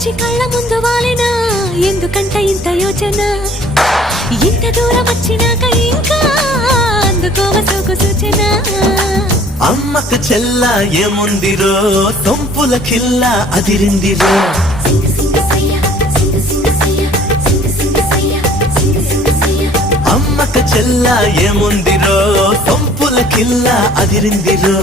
వచ్చి కళ్ళ ముందు వాలినా ఎందుకంట ఇంత యోచన ఇంత దూరం వచ్చినాక ఇంకా అందుకోవ సోకు సూచన అమ్మకు చెల్ల ఏముందిరో సొంపుల కిల్ల అదిరిందిరో అమ్మకు చెల్ల ఏముందిరో సొంపుల కిల్ల అదిరిందిరో